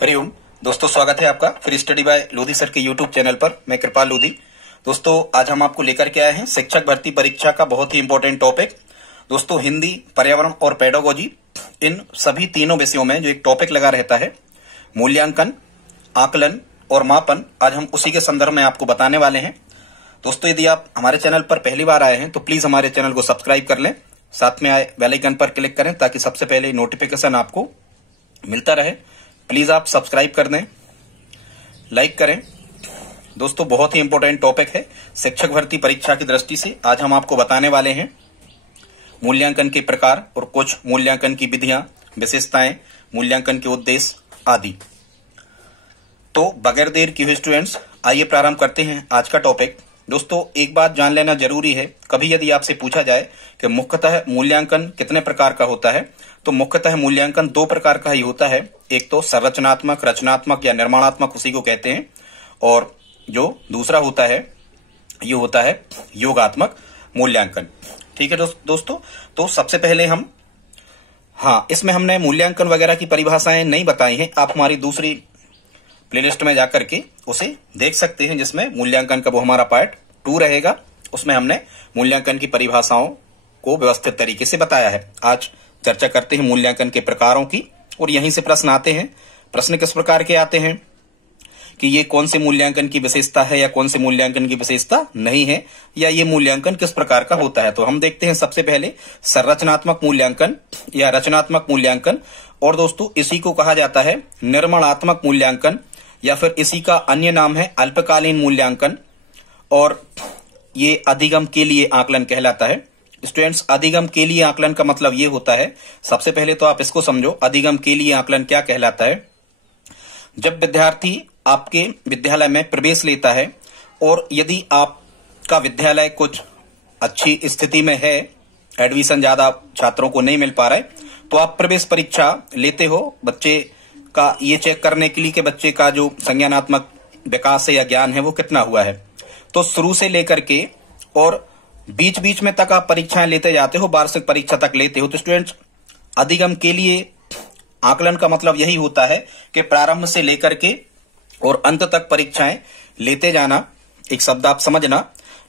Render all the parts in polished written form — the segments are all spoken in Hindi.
हरिओम दोस्तों, स्वागत है आपका फिर स्टडी बाय लोधी सर के यूट्यूब चैनल पर। मैं कृपाल लोधी। दोस्तों, आज हम आपको लेकर के आए हैं शिक्षक भर्ती परीक्षा का बहुत ही इंपॉर्टेंट टॉपिक। दोस्तों, हिंदी, पर्यावरण और पेडागोजी, इन सभी तीनों विषयों में जो एक टॉपिक लगा रहता है मूल्यांकन, आकलन और मापन, आज हम उसी के संदर्भ में आपको बताने वाले हैं। दोस्तों, यदि आप हमारे चैनल पर पहली बार आए हैं तो प्लीज हमारे चैनल को सब्सक्राइब कर लें, साथ में आए बेल आइकन पर क्लिक करें ताकि सबसे पहले नोटिफिकेशन आपको मिलता रहे। प्लीज आप सब्सक्राइब कर दें, लाइक करें। दोस्तों, बहुत ही इंपॉर्टेंट टॉपिक है शिक्षक भर्ती परीक्षा की दृष्टि से। आज हम आपको बताने वाले हैं मूल्यांकन के प्रकार और कुछ मूल्यांकन की विधियां, विशेषताएं, मूल्यांकन के उद्देश्य आदि। तो बगैर देर किए स्टूडेंट्स, आइए प्रारंभ करते हैं आज का टॉपिक। दोस्तों, एक बात जान लेना जरूरी है, कभी यदि आपसे पूछा जाए कि मुख्यतः मूल्यांकन कितने प्रकार का होता है, तो मुख्यतः मूल्यांकन दो प्रकार का ही होता है। एक तो संरचनात्मक, रचनात्मक या निर्माणात्मक, उसी को कहते हैं, और जो दूसरा होता है ये होता है योगात्मक मूल्यांकन। ठीक है दोस्तों, तो सबसे पहले हम इसमें हमने मूल्यांकन वगैरह की परिभाषाएं नहीं बताई हैं। आप हमारी दूसरी प्लेलिस्ट में जाकर के उसे देख सकते हैं, जिसमें मूल्यांकन का वो हमारा पार्ट 2 रहेगा। उसमें हमने मूल्यांकन की परिभाषाओं को व्यवस्थित तरीके से बताया है। आज चर्चा करते हैं मूल्यांकन के प्रकारों की, और यहीं से प्रश्न आते हैं। प्रश्न किस प्रकार के आते हैं कि ये कौन से मूल्यांकन की विशेषता है या कौन से मूल्यांकन की विशेषता नहीं है, या ये मूल्यांकन किस प्रकार का होता है। तो हम देखते हैं सबसे पहले संरचनात्मक मूल्यांकन या रचनात्मक मूल्यांकन, और दोस्तों इसी को कहा जाता है निर्माणात्मक मूल्यांकन, या फिर इसी का अन्य नाम है अल्पकालीन मूल्यांकन, और ये अधिगम के लिए आकलन कहलाता है। स्टूडेंट्स, अधिगम के लिए आकलन का मतलब ये होता है, सबसे पहले तो आप इसको समझो, अधिगम के लिए आकलन क्या कहलाता है। जब विद्यार्थी आपके विद्यालय में प्रवेश लेता है, और यदि आपका विद्यालय कुछ अच्छी स्थिति में है, एडमिशन ज्यादा छात्रों को नहीं मिल पा रहा है, तो आप प्रवेश परीक्षा लेते हो बच्चे का ये चेक करने के लिए कि बच्चे का जो संज्ञानात्मक विकास है या ज्ञान है वो कितना हुआ है। तो शुरू से लेकर के और बीच बीच में तक आप परीक्षाएं लेते जाते हो, वार्षिक परीक्षा तक लेते हो। तो स्टूडेंट्स, अधिगम के लिए आकलन का मतलब यही होता है कि प्रारंभ से लेकर के और अंत तक परीक्षाएं लेते जाना। एक शब्द आप समझना,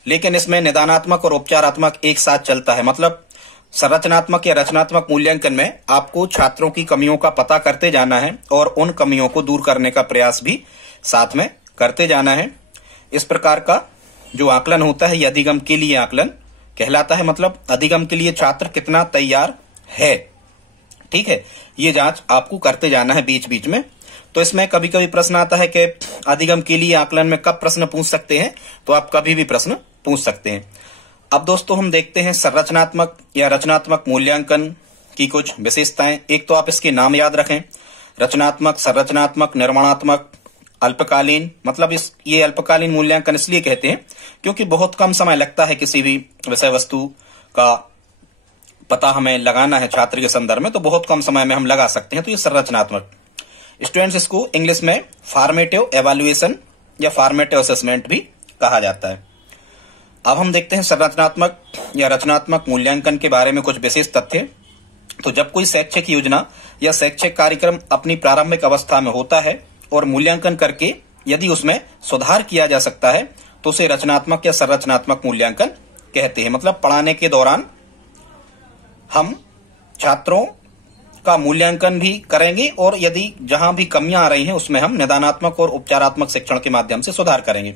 लेकिन इसमें निदानात्मक और उपचारात्मक एक साथ चलता है। मतलब संरचनात्मक या रचनात्मक मूल्यांकन में आपको छात्रों की कमियों का पता करते जाना है और उन कमियों को दूर करने का प्रयास भी साथ में करते जाना है। इस प्रकार का जो आकलन होता है, यह अधिगम के लिए आकलन कहलाता है। मतलब अधिगम के लिए छात्र कितना तैयार है, ठीक है, ये जांच आपको करते जाना है बीच बीच में। तो इसमें कभी कभी प्रश्न आता है कि अधिगम के लिए आकलन में कब प्रश्न पूछ सकते हैं, तो आप कभी भी प्रश्न पूछ सकते हैं। अब दोस्तों, हम देखते हैं संरचनात्मक या रचनात्मक मूल्यांकन की कुछ विशेषताएं। एक तो आप इसके नाम याद रखें, रचनात्मक, संरचनात्मक, निर्माणात्मक, अल्पकालीन। मतलब ये अल्पकालीन मूल्यांकन इसलिए कहते हैं क्योंकि बहुत कम समय लगता है किसी भी विषय वस्तु का पता हमें लगाना है छात्र के संदर्भ में, तो बहुत कम समय में हम लगा सकते हैं। तो ये संरचनात्मक। स्टूडेंट्स, इसको इंग्लिश में फॉर्मेटिव एवेल्युएशन या फॉर्मेटिव असेसमेंट भी कहा जाता है। अब हम देखते हैं संरचनात्मक या रचनात्मक मूल्यांकन के बारे में कुछ विशेष तथ्य। तो जब कोई शैक्षिक योजना या शैक्षिक कार्यक्रम अपनी प्रारंभिक अवस्था में होता है और मूल्यांकन करके यदि उसमें सुधार किया जा सकता है, तो उसे रचनात्मक या संरचनात्मक मूल्यांकन कहते हैं। मतलब पढ़ाने के दौरान हम छात्रों का मूल्यांकन भी करेंगे, और यदि जहां भी कमियां आ रही हैं उसमें हम निदानात्मक और उपचारात्मक शिक्षण के माध्यम से सुधार करेंगे।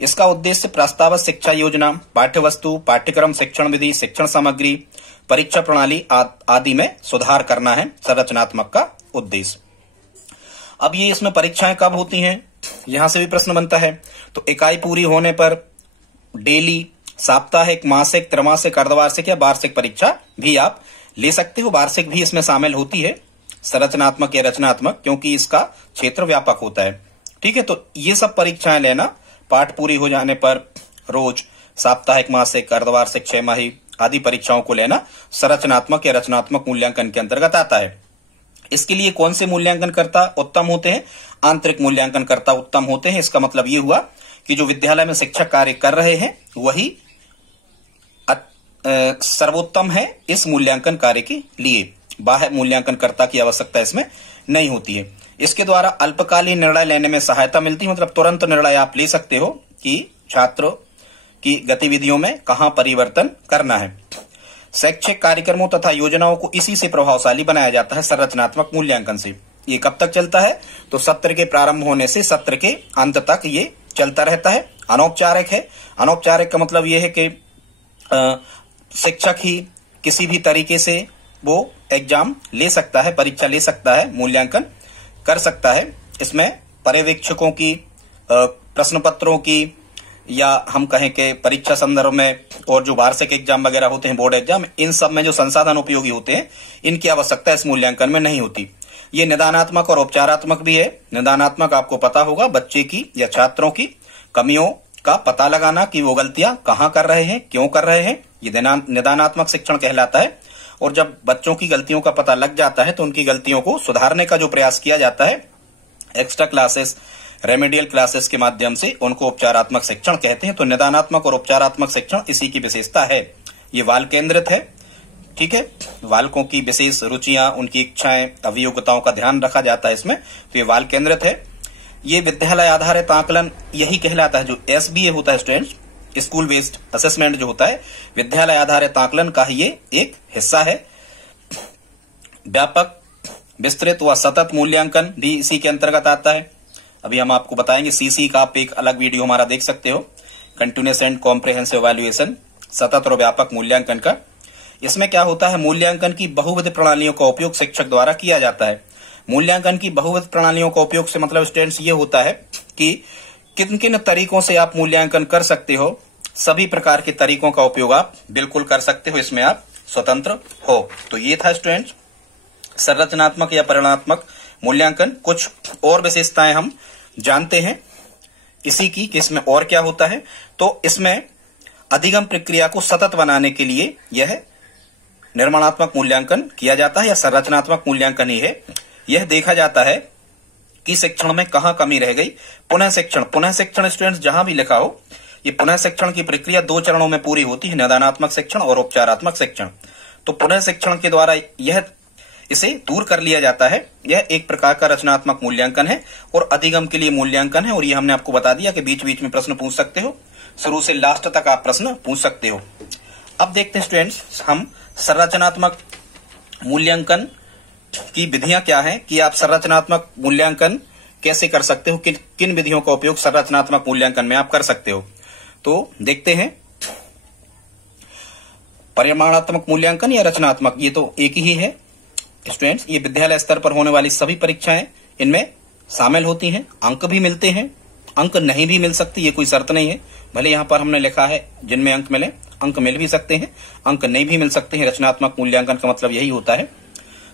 इसका उद्देश्य प्रस्तावित शिक्षा योजना, पाठ्यवस्तु, पाठ्यक्रम, शिक्षण विधि, शिक्षण सामग्री, परीक्षा प्रणाली आदि में सुधार करना है संरचनात्मक का उद्देश्य। अब ये इसमें परीक्षाएं कब होती हैं, यहां से भी प्रश्न बनता है। तो इकाई पूरी होने पर डेली, साप्ताहिक, मासिक, त्रैमासिक, अर्धवार्षिक या वार्षिक परीक्षा भी आप ले सकते हो। वार्षिक भी इसमें शामिल होती है, संरचनात्मक या रचनात्मक, क्योंकि इसका क्षेत्र व्यापक होता है। ठीक है, तो ये सब परीक्षाएं लेना पाठ पूरी हो जाने पर रोज, साप्ताहिक, मासिक, अर्धवार्षिक, 6 माही आदि परीक्षाओं को लेना संरचनात्मक या रचनात्मक मूल्यांकन के अंतर्गत आता है। इसके लिए कौन से मूल्यांकनकर्ता उत्तम होते हैं? आंतरिक मूल्यांकनकर्ता उत्तम होते हैं। इसका मतलब ये हुआ कि जो विद्यालय में शिक्षक कार्य कर रहे हैं वही सर्वोत्तम है इस मूल्यांकन कार्य के लिए। बाह्य मूल्यांकनकर्ता की आवश्यकता इसमें नहीं होती है। इसके द्वारा अल्पकालीन निर्णय लेने में सहायता मिलती है, मतलब तुरंत निर्णय आप ले सकते हो कि छात्रों की गतिविधियों में कहां परिवर्तन करना है। शैक्षिक कार्यक्रमों तथा योजनाओं को इसी से प्रभावशाली बनाया जाता है, संरचनात्मक मूल्यांकन से। ये कब तक चलता है? तो सत्र के प्रारंभ होने से सत्र के अंत तक ये चलता रहता है। अनौपचारिक है। अनौपचारिक का मतलब ये है कि शिक्षक ही किसी भी तरीके से वो एग्जाम ले सकता है, परीक्षा ले सकता है, मूल्यांकन कर सकता है। इसमें पर्यवेक्षकों की, प्रश्न पत्रों की, या हम कहें कि परीक्षा संदर्भ में और जो वार्षिक एग्जाम वगैरह होते हैं, बोर्ड एग्जाम, इन सब में जो संसाधन उपयोगी होते हैं, इनकी आवश्यकता इस मूल्यांकन में नहीं होती। ये निदानात्मक और उपचारात्मक भी है। निदानात्मक आपको पता होगा, बच्चे की या छात्रों की कमियों का पता लगाना कि वो गलतियां कहां कर रहे हैं, क्यों कर रहे हैं, ये निदानात्मक शिक्षण कहलाता है। और जब बच्चों की गलतियों का पता लग जाता है तो उनकी गलतियों को सुधारने का जो प्रयास किया जाता है, एक्स्ट्रा क्लासेस, रेमेडियल क्लासेस के माध्यम से, उनको उपचारात्मक शिक्षण कहते हैं। तो निदानात्मक और उपचारात्मक शिक्षण इसी की विशेषता है। ये बाल केंद्रित है, ठीक है। बालकों की विशेष रुचियां, उनकी इच्छाएं, अभियोग्यताओं का ध्यान रखा जाता है इसमें, तो ये बाल केंद्रित है। ये विद्यालय आधारित आकलन यही कहलाता है। जो एसबीए होता है, स्टूडेंट्स स्कूल बेस्ड असेसमेंट जो होता है, विद्यालय आधारित आकलन का ही ये एक हिस्सा है। व्यापक, विस्तृत व सतत मूल्यांकन भी इसी के अंतर्गत आता है। अभी हम आपको बताएंगे, सीसी का आप एक अलग वीडियो हमारा देख सकते हो, कंटिन्यूअस एंड कॉम्प्रिहेंसिव इवैल्यूएशन, सतत और व्यापक मूल्यांकन का। इसमें क्या होता है, मूल्यांकन की बहुविध प्रणालियों का उपयोग शिक्षक द्वारा किया जाता है। मूल्यांकन की बहुविध प्रणालियों का उपयोग से मतलब स्टूडेंट्स ये होता है कि किन किन तरीकों से आप मूल्यांकन कर सकते हो, सभी प्रकार के तरीकों का उपयोग आप बिल्कुल कर सकते हो, इसमें आप स्वतंत्र हो। तो ये था स्टूडेंट्स संरचनात्मक या परिमाणात्मक मूल्यांकन। कुछ और विशेषताएं हम जानते हैं इसी की कि इसमें और क्या होता है। तो इसमें अधिगम प्रक्रिया को सतत बनाने के लिए यह निर्माणात्मक मूल्यांकन किया जाता है या संरचनात्मक मूल्यांकन ही है। यह देखा जाता है कि शिक्षण में कहां कमी रह गई। पुनः शिक्षण स्टूडेंट्स जहां भी लिखा हो, ये पुनः शिक्षण की प्रक्रिया 2 चरणों में पूरी होती है, निदानात्मक शिक्षण और उपचारात्मक शिक्षण। तो पुनः शिक्षण के द्वारा इसे दूर कर लिया जाता है। यह एक प्रकार का रचनात्मक मूल्यांकन है और अधिगम के लिए मूल्यांकन है। और ये हमने आपको बता दिया कि बीच बीच में प्रश्न पूछ सकते हो, शुरू से लास्ट तक आप प्रश्न पूछ सकते हो। अब देखते हैं स्टूडेंट्स हम संरचनात्मक मूल्यांकन की विधियां क्या हैं, कि आप संरचनात्मक मूल्यांकन कैसे कर सकते हो, किन विधियों का उपयोग संरचनात्मक मूल्यांकन में आप कर सकते हो। तो देखते हैं, परिमाणात्मक मूल्यांकन या रचनात्मक, ये तो एक ही है स्टूडेंट्स। ये विद्यालय स्तर पर होने वाली सभी परीक्षाएं इनमें शामिल होती हैं। अंक भी मिलते हैं, अंक नहीं भी मिल सकती, ये कोई शर्त नहीं है। भले यहां पर हमने लिखा है जिनमें अंक मिले, अंक मिल भी सकते हैं, अंक नहीं भी मिल सकते हैं। रचनात्मक मूल्यांकन का मतलब यही होता है।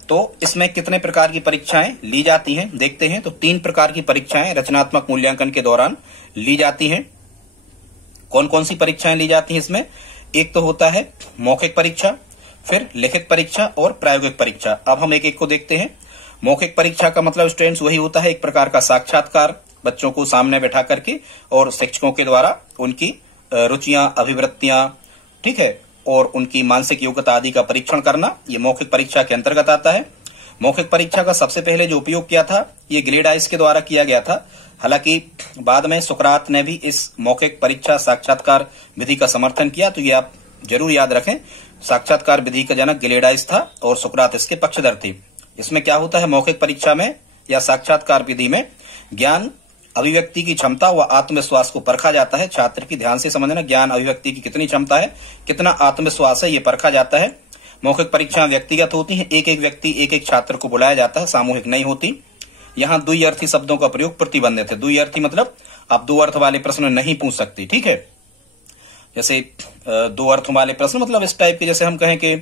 तो इसमें कितने प्रकार की परीक्षाएं ली जाती हैं देखते हैं। तो 3 प्रकार की परीक्षाएं रचनात्मक मूल्यांकन के दौरान ली जाती हैं। कौन कौन सी परीक्षाएं ली जाती हैं इसमें? एक तो होता है मौखिक परीक्षा, फिर लिखित परीक्षा और प्रायोगिक परीक्षा। अब हम एक एक को देखते हैं। मौखिक परीक्षा का मतलब स्टूडेंट्स वही होता है, एक प्रकार का साक्षात्कार, बच्चों को सामने बैठा करके और शिक्षकों के द्वारा उनकी रुचियां, अभिवृत्तियां, ठीक है, और उनकी मानसिक योग्यता आदि का परीक्षण करना, ये मौखिक परीक्षा के अंतर्गत आता है। मौखिक परीक्षा का सबसे पहले जो उपयोग किया था, ये ग्लेडाइस के द्वारा किया गया था। हालांकि बाद में सुकरात ने भी इस मौखिक परीक्षा साक्षात्कार विधि का समर्थन किया। तो ये आप जरूर याद रखें, साक्षात्कार विधि का जनक ग्लेडाइस था और सुकरात इसके पक्षधर थे। इसमें क्या होता है, मौखिक परीक्षा में या साक्षात्कार विधि में ज्ञान, अभिव्यक्ति की क्षमता व आत्मविश्वास को परखा जाता है। छात्र की ध्यान से समझना, ज्ञान अभिव्यक्ति की कितनी क्षमता है, कितना आत्मविश्वास है, ये परखा जाता है। मौखिक परीक्षा व्यक्तिगत होती है, एक एक व्यक्ति, एक एक छात्र को बुलाया जाता है, सामूहिक नहीं होती। यहाँ द्विअर्थी शब्दों का प्रयोग प्रतिबंधित है। द्विअर्थी मतलब आप 2 अर्थ वाले प्रश्न नहीं पूछ सकते, ठीक है। जैसे 2 अर्थ वाले प्रश्न मतलब इस टाइप के, जैसे हम कहें कि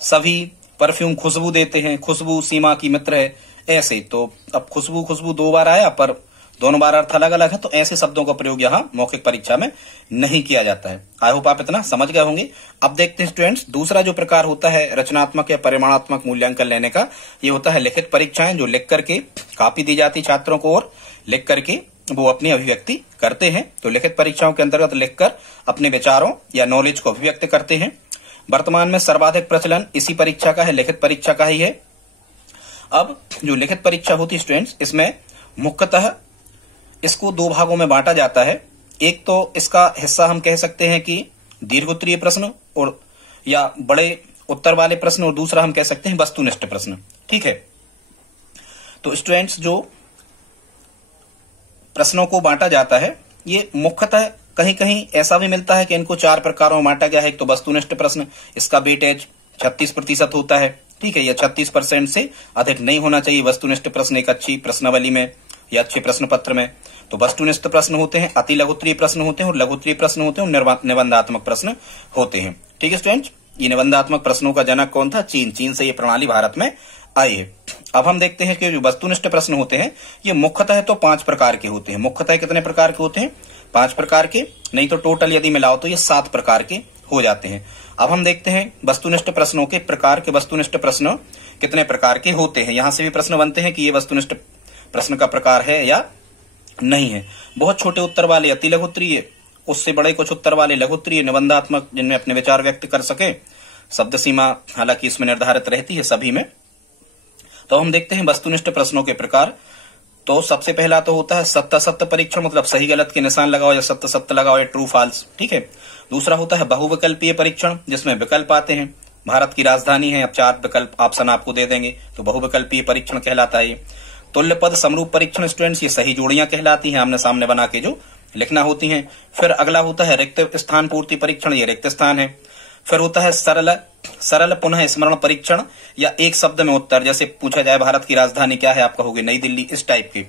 सभी परफ्यूम खुशबू देते हैं, खुशबू सीमा की मित्र है, ऐसे। तो अब खुशबू 2 बार आया पर दोनों बार अर्थ अलग अलग है, तो ऐसे शब्दों का प्रयोग यहाँ मौखिक परीक्षा में नहीं किया जाता है। आई होप आप इतना समझ गए होंगे। अब देखते हैं स्टूडेंट्स, दूसरा जो प्रकार होता है रचनात्मक या परिमाणात्मक मूल्यांकन लेने का, ये होता है लिखित परीक्षाएं, जो लिख करके कॉपी दी जाती छात्रों को और लिख करके वो अपनी अभिव्यक्ति करते हैं। तो लिखित परीक्षाओं के अंतर्गत लिखकर अपने विचारों या नॉलेज को अभिव्यक्त करते हैं। वर्तमान में सर्वाधिक प्रचलन इसी परीक्षा का है, लिखित परीक्षा का ही है। अब जो लिखित परीक्षा होती है स्टूडेंट्स, इसमें मुख्यतः इसको दो भागों में बांटा जाता है। एक तो इसका हिस्सा हम कह सकते हैं कि दीर्घ उत्तरीय प्रश्न और या बड़े उत्तर वाले प्रश्न, और दूसरा हम कह सकते हैं वस्तुनिष्ठ प्रश्न। ठीक है, तो स्टूडेंट्स जो प्रश्नों को बांटा जाता है ये मुख्यतः कहीं कहीं ऐसा भी मिलता है कि इनको 4 प्रकारों में बांटा गया है। एक तो वस्तुनिष्ठ प्रश्न, इसका वेटेज 36% होता है। ठीक है, यह 36% से अधिक नहीं होना चाहिए वस्तुनिष्ठ प्रश्न एक अच्छी प्रश्नावली में या अच्छे प्रश्न पत्र में। तो वस्तुनिष्ठ प्रश्न होते हैं, अति लघुत्तरीय प्रश्न होते हैं और लघुत्तरीय प्रश्न होते हैं और निबंधात्मक प्रश्न होते हैं। ठीक है स्टूडेंट्स, ये निबंधात्मक प्रश्नों का जनक कौन था? चीन से ये प्रणाली भारत में आई है। अब हम देखते हैं कि जो वस्तुनिष्ठ प्रश्न होते हैं ये मुख्यतः तो 5 प्रकार के होते हैं। मुख्यतः कितने प्रकार के होते हैं? 5 प्रकार के, नहीं तो टोटल यदि मिलाओ तो ये 7 प्रकार के हो जाते हैं। अब हम देखते हैं वस्तुनिष्ठ प्रश्नों के प्रकार के वस्तुनिष्ठ प्रश्न कितने प्रकार के होते हैं। यहां से भी प्रश्न बनते हैं कि ये वस्तुनिष्ठ प्रश्न का प्रकार है या नहीं है। बहुत छोटे उत्तर वाले अति लघुत्तरीय, उससे बड़े कुछ उत्तर वाले लघुत्तरीय, निबंधात्मक जिनमें अपने विचार व्यक्त कर सके, शब्द सीमा हालांकि इसमें निर्धारित रहती है सभी में। तो हम देखते हैं वस्तुनिष्ठ प्रश्नों के प्रकार। तो सबसे पहला तो होता है सत्य सत्य परीक्षण, मतलब सही गलत के निशान लगाओ या सत्य सत्य लगाओ या ट्रू फॉल्स। ठीक है, दूसरा होता है बहुविकल्पीय परीक्षण जिसमें विकल्प आते हैं। भारत की राजधानी है, अब 4 विकल्प ऑप्शन आपको दे देंगे, तो बहुविकल्पीय परीक्षण कहलाता है। तुल्य पद समरूप परीक्षण स्टूडेंट्स, ये सही जोड़ियां कहलाती हैं, आमने सामने बना के जो लिखना होती हैं। फिर अगला होता है रिक्त स्थान पूर्ति परीक्षण, ये रिक्त स्थान है। फिर होता है सरल पुनः स्मरण परीक्षण या एक शब्द में उत्तर, जैसे पूछा जाए भारत की राजधानी क्या है, आप कहोगे नई दिल्ली, इस टाइप के।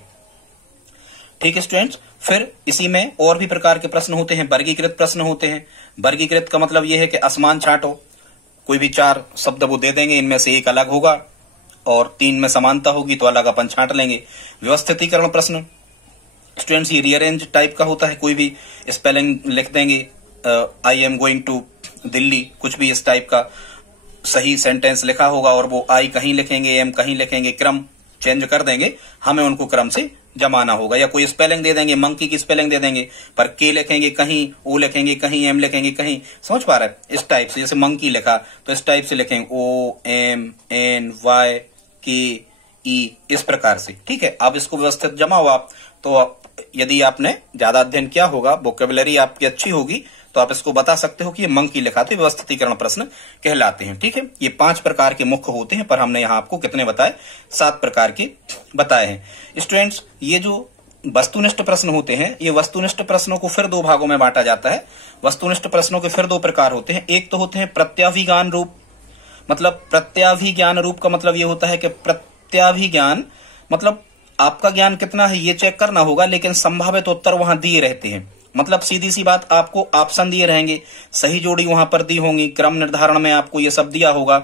ठीक है स्टूडेंट्स, फिर इसी में और भी प्रकार के प्रश्न होते हैं, वर्गीकृत प्रश्न होते हैं। वर्गीकृत का मतलब यह है कि असमान छांटो, कोई भी 4 शब्द वो दे देंगे, इनमें से एक अलग होगा और 3 में समानता होगी तो अलग अपन छांट लेंगे। व्यवस्थितीकरण प्रश्न स्टूडेंट्स, ये रीअरेंज टाइप का होता है, कोई भी स्पेलिंग लिख देंगे, I am going to Delhi, कुछ भी इस टाइप का सही सेंटेंस लिखा होगा और वो आई कहीं लिखेंगे, एम कहीं लिखेंगे, क्रम चेंज कर देंगे, हमें उनको क्रम से जमाना होगा। या कोई स्पेलिंग दे देंगे, मंकी की स्पेलिंग दे देंगे, पर के लिखेंगे कहीं, ओ लिखेंगे कहीं, एम लिखेंगे कहीं, समझ पा रहे हैं? इस टाइप से, जैसे मंकी लिखा तो इस टाइप से लिखेंगे ओ एम एन वाई के ई, इस प्रकार से। ठीक है, अब इसको व्यवस्थित जमाओ आप। तो यदि आपने ज्यादा अध्ययन किया होगा, वोकेबुलरी आपकी अच्छी होगी, तो आप इसको बता सकते हो कि ये मंकी लिखा तो व्यवस्थितीकरण प्रश्न कहलाते हैं। ठीक है, ये 5 प्रकार के मुख्य होते हैं, पर हमने यहाँ आपको कितने बताए? 7 प्रकार के बताए हैं। स्टूडेंट्स, ये जो वस्तुनिष्ठ प्रश्न होते हैं, ये वस्तुनिष्ठ प्रश्नों को फिर 2 भागों में बांटा जाता है। वस्तुनिष्ठ प्रश्नों के फिर 2 प्रकार होते हैं। एक तो होते हैं प्रत्याभिज्ञान रूप, मतलब प्रत्याभिज्ञान रूप का मतलब ये होता है कि प्रत्याभिज्ञान मतलब आपका ज्ञान कितना है ये चेक करना होगा, लेकिन संभावित उत्तर वहां दिए रहते हैं। मतलब सीधी सी बात, आपको ऑप्शन दिए रहेंगे, सही जोड़ी वहां पर दी होंगी, क्रम निर्धारण में आपको ये सब दिया होगा।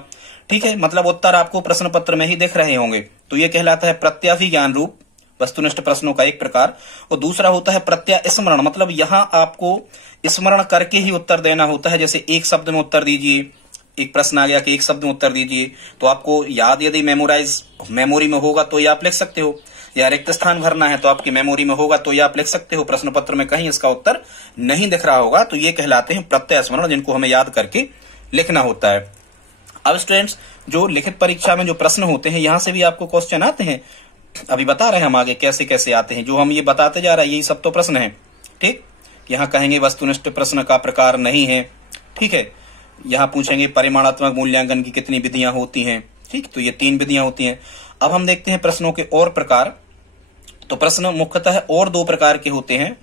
ठीक है, मतलब उत्तर आपको प्रश्न पत्र में ही दिख रहे होंगे, तो ये कहलाता है प्रत्याभिज्ञान रूप वस्तुनिष्ठ प्रश्नों का एक प्रकार। और दूसरा होता है प्रत्यास्मरण, मतलब यहाँ आपको स्मरण करके ही उत्तर देना होता है। जैसे एक शब्द में उत्तर दीजिए, एक प्रश्न आ गया कि एक शब्द में उत्तर दीजिए, तो आपको याद यदि मेमोरी में होगा तो ये आप लिख सकते हो, या रिक्त स्थान भरना है तो आपकी मेमोरी में होगा तो ये आप लिख सकते हो। प्रश्न पत्र में कहीं इसका उत्तर नहीं दिख रहा होगा तो ये कहलाते हैं प्रत्यास्मरण, जिनको हमें याद करके लिखना होता है। अब स्टूडेंट्स, जो लिखित परीक्षा में जो प्रश्न होते हैं, यहां से भी आपको क्वेश्चन आते हैं, अभी बता रहे हैं हम आगे कैसे कैसे आते हैं। जो हम ये बताते जा रहे हैं यही सब तो प्रश्न है। ठीक, यहाँ कहेंगे वस्तुनिष्ठ प्रश्न का प्रकार नहीं है। ठीक है, यहाँ पूछेंगे परिमाणात्मक मूल्यांकन की कितनी विधियां होती हैं। ठीक, तो ये 3 विधियां होती हैं। अब हम देखते हैं प्रश्नों के और प्रकार। तो प्रश्न मुख्यतः और 2 प्रकार के होते हैं।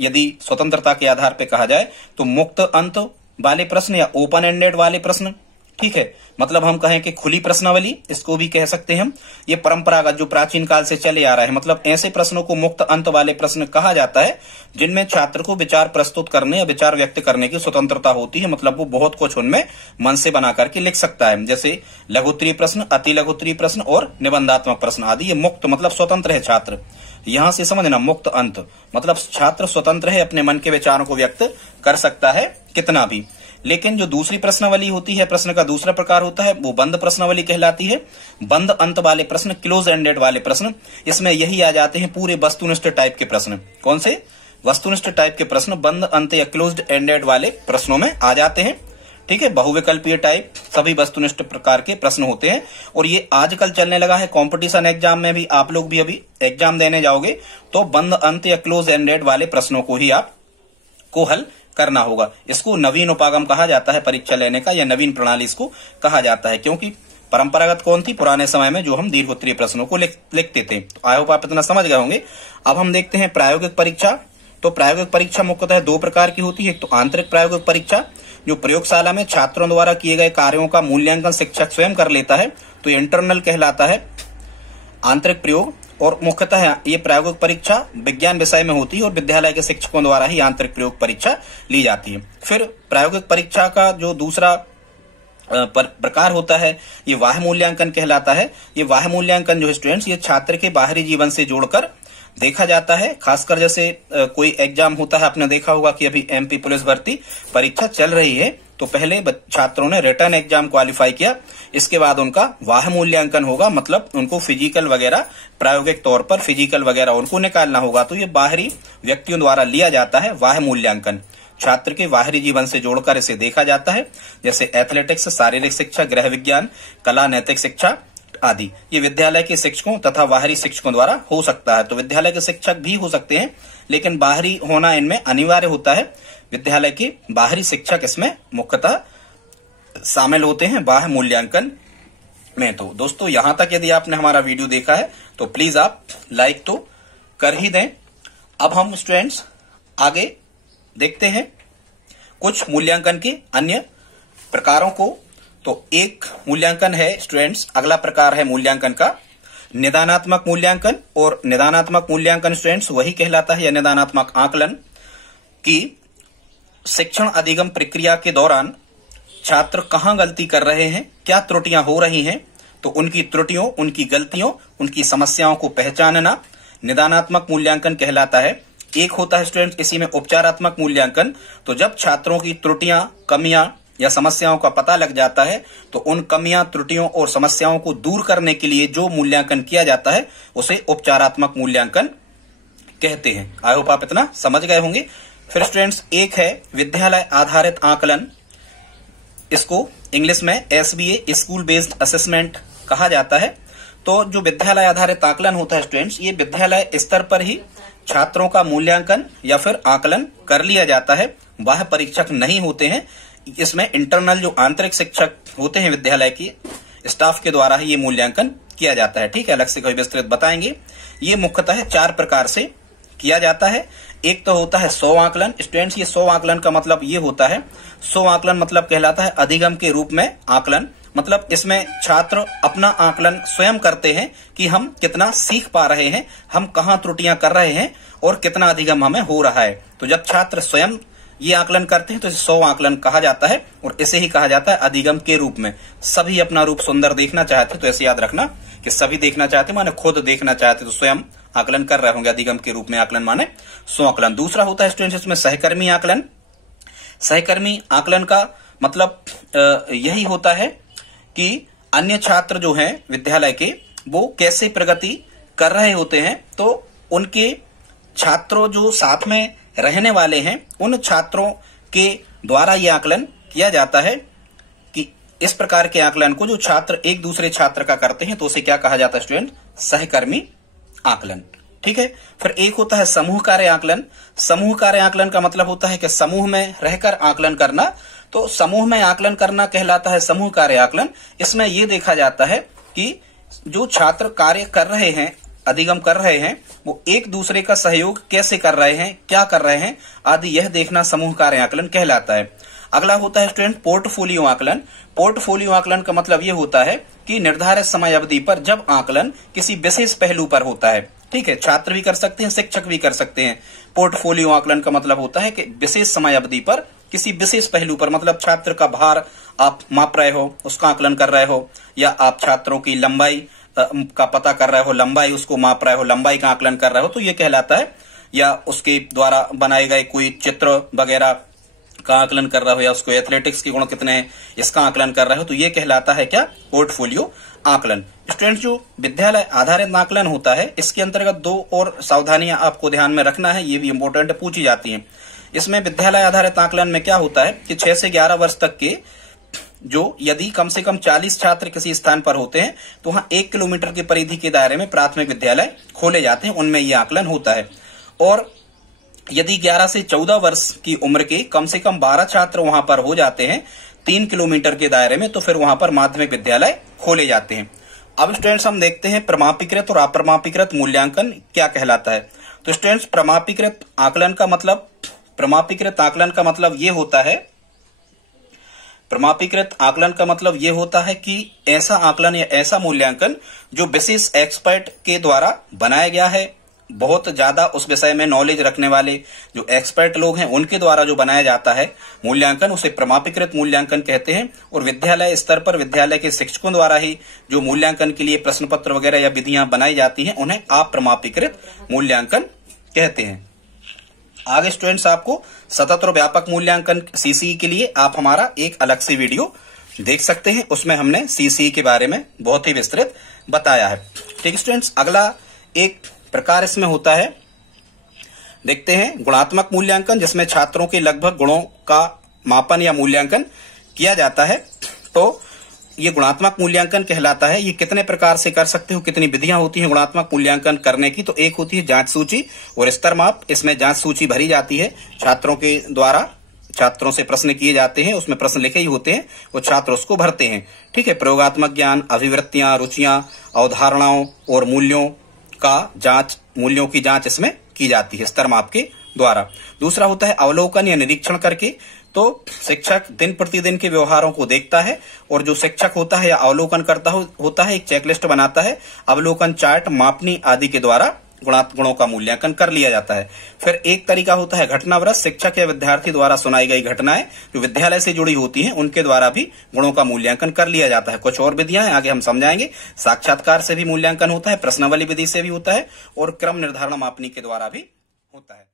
यदि स्वतंत्रता के आधार पर कहा जाए तो मुक्त अंत वाले प्रश्न या ओपन एंडेड वाले प्रश्न। ठीक है, मतलब हम कहें कि खुली प्रश्नावली, इसको भी कह सकते हैं हम। ये परंपरागत जो प्राचीन काल से चले आ रहा है, मतलब ऐसे प्रश्नों को मुक्त अंत वाले प्रश्न कहा जाता है जिनमें छात्र को विचार प्रस्तुत करने या विचार व्यक्त करने की स्वतंत्रता होती है। मतलब वो बहुत कुछ उनमें मन से बना करके लिख सकता है, जैसे लघुत्तरीय प्रश्न, अति लघुत्तरीय प्रश्न और निबंधात्मक प्रश्न आदि। ये मुक्त मतलब स्वतंत्र है छात्र, यहां से समझना। मुक्त अंत मतलब छात्र स्वतंत्र है, अपने मन के विचारों को व्यक्त कर सकता है कितना भी। लेकिन जो दूसरी प्रश्नावली होती है, प्रश्न का दूसरा प्रकार होता है, वो बंद प्रश्नावली कहलाती है। बंद अंत वाले प्रश्न, क्लोज एंडेड वाले प्रश्न, इसमें यही आ जाते हैं पूरे वस्तुनिष्ठ टाइप के प्रश्न। कौन से? वस्तुनिष्ठ टाइप के प्रश्न बंद अंत या क्लोज्ड एंडेड वाले प्रश्नों में आ जाते हैं। ठीक है, बहुविकल्पीय टाइप सभी वस्तुनिष्ठ प्रकार के प्रश्न होते हैं। और ये आजकल चलने लगा है कंपटीशन एग्जाम में भी, आप लोग भी अभी एग्जाम देने जाओगे तो बंद अंत या क्लोज एंडेड वाले प्रश्नों को ही आपको हल करना होगा। इसको नवीन उपागम कहा जाता है परीक्षा लेने का, या नवीन प्रणाली इसको कहा जाता है, क्योंकि परंपरागत कौन थी पुराने समय में, जो हम दीर्घोत्तरीय प्रश्नों को लिखते थे। तो आई होप आप इतना समझ गए होंगे। अब हम देखते हैं प्रायोगिक परीक्षा। तो प्रायोगिक परीक्षा मुख्यतः दो प्रकार की होती है। एक तो आंतरिक प्रायोगिक परीक्षा, जो प्रयोगशाला में छात्रों द्वारा किए गए कार्यों का मूल्यांकन शिक्षक स्वयं कर लेता है, तो इंटरनल कहलाता है आंतरिक प्रयोग। और मुख्यतः ये प्रायोगिक परीक्षा विज्ञान विषय में होती है और विद्यालय के शिक्षकों द्वारा ही आंतरिक प्रयोग परीक्षा ली जाती है। फिर प्रायोगिक परीक्षा का जो दूसरा प्रकार होता है, ये बाह्य मूल्यांकन कहलाता है। ये बाह्य मूल्यांकन जो है स्टूडेंट्स, ये छात्र के बाहरी जीवन से जोड़कर देखा जाता है। खासकर जैसे कोई एग्जाम होता है, आपने देखा होगा कि अभी एमपी पुलिस भर्ती परीक्षा चल रही है, तो पहले छात्रों ने रिटर्न एग्जाम क्वालिफाई किया, इसके बाद उनका बाह्य मूल्यांकन होगा, मतलब उनको फिजिकल वगैरह, प्रायोगिक तौर पर फिजिकल वगैरह उनको निकालना होगा। तो ये बाहरी व्यक्तियों द्वारा लिया जाता है बाह्य मूल्यांकन, छात्र के बाहरी जीवन से जोड़कर इसे देखा जाता है। जैसे एथलेटिक्स, शारीरिक शिक्षा, गृह विज्ञान, कला, नैतिक शिक्षा आदि, ये विद्यालय के शिक्षकों तथा बाहरी शिक्षकों द्वारा हो सकता है। तो विद्यालय के शिक्षक भी हो सकते हैं, लेकिन बाहरी होना इनमें अनिवार्य होता है। विद्यालय के बाहरी शिक्षक इसमें मुख्यतः शामिल होते हैं बाह्य मूल्यांकन में। तो दोस्तों, यहां तक यदि आपने हमारा वीडियो देखा है तो प्लीज आप लाइक तो कर ही दें। अब हम स्टूडेंट्स आगे देखते हैं कुछ मूल्यांकन के अन्य प्रकारों को। तो एक मूल्यांकन है स्टूडेंट्स, अगला प्रकार है मूल्यांकन का निदानात्मक मूल्यांकन। और निदानात्मक मूल्यांकन स्टूडेंट्स वही कहलाता है, या निदानात्मक आकलन, की शिक्षण अधिगम प्रक्रिया के दौरान छात्र कहां गलती कर रहे हैं, क्या त्रुटियां हो रही हैं, तो उनकी त्रुटियों, उनकी गलतियों, उनकी समस्याओं को पहचानना निदानात्मक मूल्यांकन कहलाता है। एक होता है स्टूडेंट इसी में उपचारात्मक मूल्यांकन। तो जब छात्रों की त्रुटियां, कमियां या समस्याओं का पता लग जाता है, तो उन कमियां, त्रुटियों और समस्याओं को दूर करने के लिए जो मूल्यांकन किया जाता है उसे उपचारात्मक मूल्यांकन कहते हैं। आई होप आप इतना समझ गए होंगे। फिर स्टूडेंट्स एक है विद्यालय आधारित आकलन, इसको इंग्लिश में SBA स्कूल बेस्ड असेसमेंट कहा जाता है। तो जो विद्यालय आधारित आकलन होता है स्टूडेंट्स, ये विद्यालय स्तर पर ही छात्रों का मूल्यांकन या फिर आकलन कर लिया जाता है, बाह्य परीक्षक नहीं होते हैं। इसमें इंटरनल जो आंतरिक शिक्षक होते हैं विद्यालय की स्टाफ के द्वारा ही ये मूल्यांकन किया जाता है। ठीक है, अलग से कोई विस्तृत बताएंगे। ये मुख्यतः 4 प्रकार से किया जाता है। एक तो होता है 100 आकलन। स्टूडेंट्स, ये 100 आकलन का मतलब ये होता है, 100 आकलन मतलब कहलाता है अधिगम के रूप में आकलन। मतलब इसमें छात्र अपना आकलन स्वयं करते हैं कि हम कितना सीख पा रहे हैं, हम कहां त्रुटियां कर रहे हैं और कितना अधिगम हमें हो रहा है। तो जब छात्र स्वयं ये आकलन करते हैं तो इसे 100 आकलन कहा जाता है, और इसे ही कहा जाता है अधिगम के रूप में। सभी अपना रूप सुंदर देखना चाहते तो ऐसे याद रखना कि सभी देखना चाहते माने खुद देखना चाहते तो स्वयं आकलन कर रहे होंगे। अधिगम के रूप में आकलन माने 100 आकलन। दूसरा होता है स्टूडेंट्स इसमें सहकर्मी आकलन। सहकर्मी आकलन का मतलब यही होता है कि अन्य छात्र जो हैं विद्यालय के, वो कैसे प्रगति कर रहे होते हैं, तो उनके छात्रों जो साथ में रहने वाले हैं उन छात्रों के द्वारा यह आकलन किया जाता है कि इस प्रकार के आकलन को जो छात्र एक दूसरे छात्र का करते हैं तो उसे क्या कहा जाता है स्टूडेंट, सहकर्मी आकलन। ठीक है। फिर एक होता है समूह कार्य आकलन। समूह कार्य आकलन का मतलब होता है कि समूह में रहकर आकलन करना। तो समूह में आकलन करना कहलाता है समूह कार्य आकलन। इसमें यह देखा जाता है कि जो छात्र कार्य कर रहे हैं, अधिगम कर रहे हैं, वो एक दूसरे का सहयोग कैसे कर रहे हैं, क्या कर रहे हैं आदि, यह देखना समूह कार्य आकलन कहलाता है। अगला होता है स्टूडेंट पोर्टफोलियो आकलन। पोर्टफोलियो आकलन का मतलब यह होता है कि निर्धारित समय अवधि पर जब आकलन किसी विशेष पहलू पर होता है। ठीक है, छात्र भी कर सकते हैं, शिक्षक भी कर सकते हैं। पोर्टफोलियो आकलन का मतलब होता है कि विशेष समय अवधि पर किसी विशेष पहलू पर, मतलब छात्र का भार आप माप रहे हो, उसका आकलन कर रहे हो, या आप छात्रों की लंबाई का पता कर रहे हो, लंबाई उसको माप रहे हो, लंबाई का आकलन कर रहे हो, तो ये कहलाता है। या उसके द्वारा बनाए गए कोई चित्र वगैरह का आकलन कर रहे हो, या उसको एथलेटिक्स के गुण कितने हैं इसका आकलन कर रहे हो, तो ये कहलाता है क्या, पोर्टफोलियो आकलन। स्टूडेंट्स, जो विद्यालय आधारित आकलन होता है इसके अंतर्गत 2 और सावधानियां आपको ध्यान में रखना है, ये भी इंपॉर्टेंट पूछी जाती हैं। इसमें विद्यालय आधारित आकलन में क्या होता है कि 6 से 11 वर्ष तक के जो यदि कम से कम 40 छात्र किसी स्थान पर होते हैं तो वहां 1 किलोमीटर की परिधि के दायरे में प्राथमिक विद्यालय खोले जाते हैं, उनमें यह आकलन होता है। और यदि 11 से 14 वर्ष की उम्र के कम से कम 12 छात्र वहां पर हो जाते हैं 3 किलोमीटर के दायरे में, तो फिर वहां पर माध्यमिक विद्यालय खोले जाते हैं। अब स्टूडेंट्स हम देखते हैं प्रमापीकृत और अप्रमापीकृत मूल्यांकन क्या कहलाता है। तो स्टूडेंट्स प्रमापीकृत आकलन का मतलब ये होता है, प्रमापीकृत आकलन का मतलब ये होता है कि ऐसा आकलन या ऐसा मूल्यांकन जो विशेष एक्सपर्ट के द्वारा बनाया गया है, बहुत ज्यादा उस विषय में नॉलेज रखने वाले जो एक्सपर्ट लोग हैं उनके द्वारा जो बनाया जाता है मूल्यांकन, उसे प्रमापीकृत मूल्यांकन कहते हैं। और विद्यालय स्तर पर विद्यालय के शिक्षकों द्वारा ही जो मूल्यांकन के लिए प्रश्न पत्र वगैरह या विधियां बनाई जाती हैं उन्हें अप्रमापीकृत मूल्यांकन कहते हैं। आगे स्टूडेंट्स आपको सतत और व्यापक मूल्यांकन सीसीई के लिए आप हमारा एक अलग से वीडियो देख सकते हैं, उसमें हमने सीसीई के बारे में बहुत ही विस्तृत बताया है। ठीक स्टूडेंट्स, अगला एक प्रकार इसमें होता है, देखते हैं गुणात्मक मूल्यांकन, जिसमें छात्रों के लगभग गुणों का मापन या मूल्यांकन किया जाता है। तो ये गुणात्मक मूल्यांकन कहलाता है। ये कितने प्रकार से कर सकते हो, कितनी विधियां होती हैं गुणात्मक मूल्यांकन करने की। तो एक होती है जांच सूची और स्तर माप। इसमें जांच सूची भरी जाती है, छात्रों के द्वारा छात्रों से प्रश्न किए जाते हैं, उसमें प्रश्न लिखे ही होते हैं, वो छात्र उसको भरते हैं। ठीक है, प्रयोगात्मक ज्ञान, अभिवृत्तियां, रुचियां, अवधारणाओं और मूल्यों की जांच इसमें की जाती है स्तर माप के द्वारा। दूसरा होता है अवलोकन या निरीक्षण करके। तो शिक्षक दिन प्रतिदिन के व्यवहारों को देखता है और जो शिक्षक होता है या अवलोकन करता होता है एक चेकलिस्ट बनाता है, अवलोकन चार्ट, मापनी आदि के द्वारा गुणों का मूल्यांकन कर लिया जाता है। फिर एक तरीका होता है घटनावृत्त, शिक्षक या विद्यार्थी द्वारा सुनाई गई घटनाएं जो विद्यालय से जुड़ी होती हैं उनके द्वारा भी गुणों का मूल्यांकन कर लिया जाता है। कुछ और विधियां हैं, आगे हम समझाएंगे। साक्षात्कार से भी मूल्यांकन होता है, प्रश्नावली विधि से भी होता है और क्रम निर्धारण मापनी के द्वारा भी होता है।